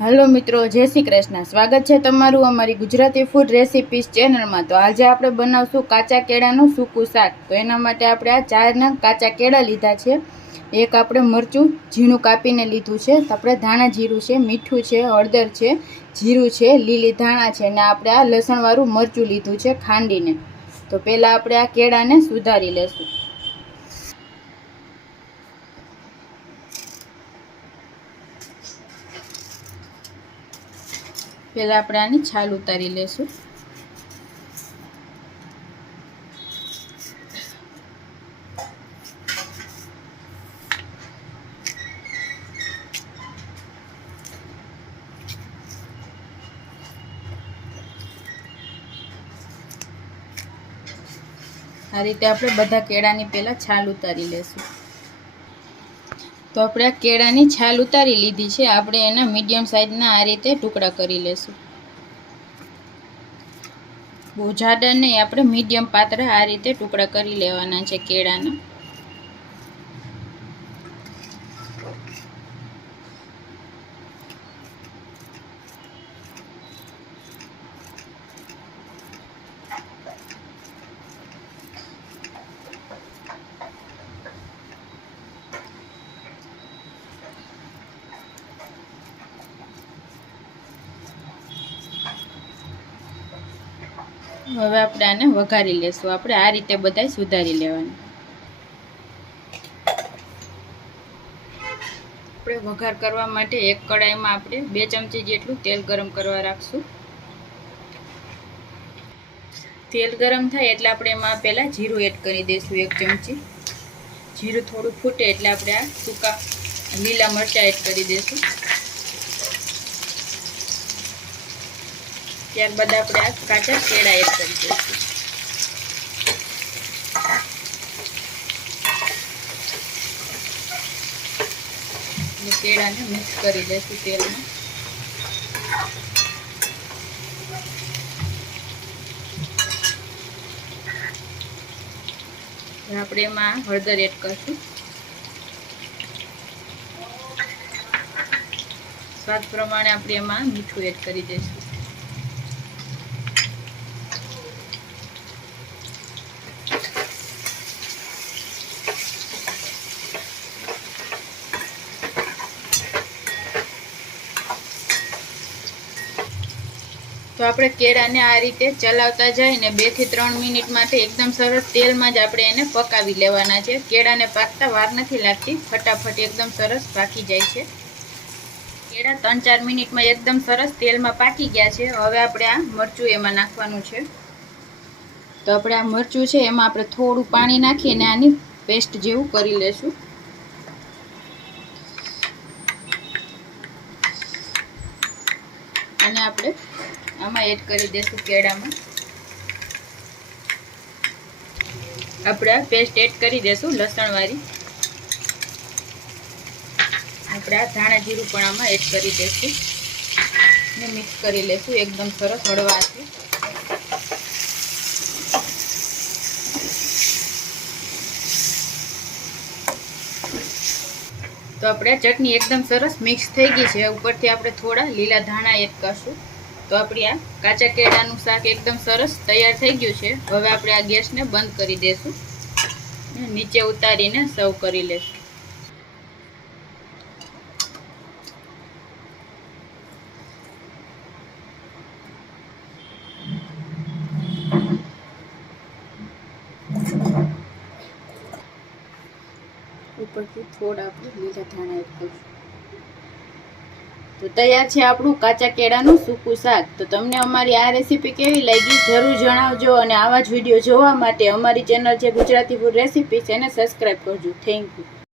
Hello મિત્રો, જય શ્રી કૃષ્ણ. સ્વાગત છે તમારું અમારી ગુજરાતી ફૂડ રેસિપીસ ચેનલમાં તો આજે આપણે બનાવશું કાચા કેળાનું સૂકું શાક. તો એના માટે આપણે આ ચારના કાચા કેળા લીધા છે. એક આપણે મરચું, ઝીણું કાપીને લીધું છે. આપણે ધાણા જીરું છે, મીઠું છે, હળદર છે, જીરું છે, લીલી ધાણા છે અને આપણે આ લસણવાળું મરચું લીધું છે ખાંડીને. તો પહેલાં આપણે આ કેળાને સુધારી લેશું. પહેલાં આપણે આની છાલ ઉતારી લેશું. આ રીતે આપણે બધા કેળાની પહેલાં છાલ ઉતારી લેશું. તો આપણે આ કેળાની છાલ ઉતારી લીધી છે. આપણે એના મીડિયમ સાઇઝના આ રીતે ટુકડા કરી લેશું. બહુ જાડા નહીં, આપણે મીડિયમ પાતળા આ રીતે ટુકડા કરી લેવાના છે કેળાના. હવે આપણે આને વઘારી લેશું. આપણે આ રીતે બધાય સુધારી લેવાનું. આપણે વઘાર કરવા માટે એક કડાઈમાં આપણે બે ચમચી જેટલું તેલ ગરમ કરવા રાખશું. તેલ ગરમ થાય એટલે આપણે એમાં પહેલાં જીરું એડ કરી દઈશું એક ચમચી. જીરું થોડું ફૂટે એટલે આપણે આ સૂકા લીલા મરચાં એડ કરી દઈશું. ત્યારબાદ આપણે આ કાચા કેળા એડ કરી દઈશું. અને કેળાને મિક્સ કરી દઈશું તેલમાં. આપણે એમાં હળદર એડ કરશું. સ્વાદ પ્રમાણે આપણે એમાં મીઠું એડ કરી દઈશું. તો આપણે કેળાને આ રીતે ચલાવતા જઈને બેથી ત્રણ મિનિટ માટે એકદમ સરસ તેલમાં જ આપણે એને પકાવી લેવાના છે. કેળાને પાકતા વાર નથી લાગતી, ફટાફટ એકદમ સરસ પાકી જાય છે. કેળા ત્રણ ચાર મિનિટમાં એકદમ સરસ તેલમાં પાકી ગયા છે. હવે આપણે આ મરચું એમાં નાખવાનું છે. તો આપણે આ મરચું છે એમાં આપણે થોડું પાણી નાખીને આની પેસ્ટ જેવું કરી લેશું. અને આપણે આમાં એડ કરી દઈશું કેળામાં. આપણે પેસ્ટ એડ કરી દઈશું લસણવાળી આપણે ધાણા જીરું પણ આમાં એડ કરી દઈશું. ને મિક્સ કરી લઈશું એકદમ સરસ હળવાથી. તો આપણે ચટણી એકદમ સરસ મિક્સ થઈ ગઈ છે. ઉપરથી આપણે થોડા લીલા ધાણા એડ કરશું. તો આપણી આ કાચા કેળાનું શાક એકદમ સરસ તૈયાર થઈ ગયું છે. હવે આપણે આ ગેસને બંધ કરી દઈશું નીચે ઉતારીને સર્વ કરી લેશું. ઉપરથી થોડા આપણે લીલા ધાણા એડ કરીશું. તો તૈયાર છે આપણું કાચા કેળાનું સૂકું શાક. તો તમને અમારી આ રેસીપી કેવી લાગી જરૂર જણાવજો અને આવા જ વીડિયો જોવા માટે અમારી ચેનલ છે ગુજરાતી ફૂડ રેસીપી એને સબસ્ક્રાઈબ કરજો. Thank you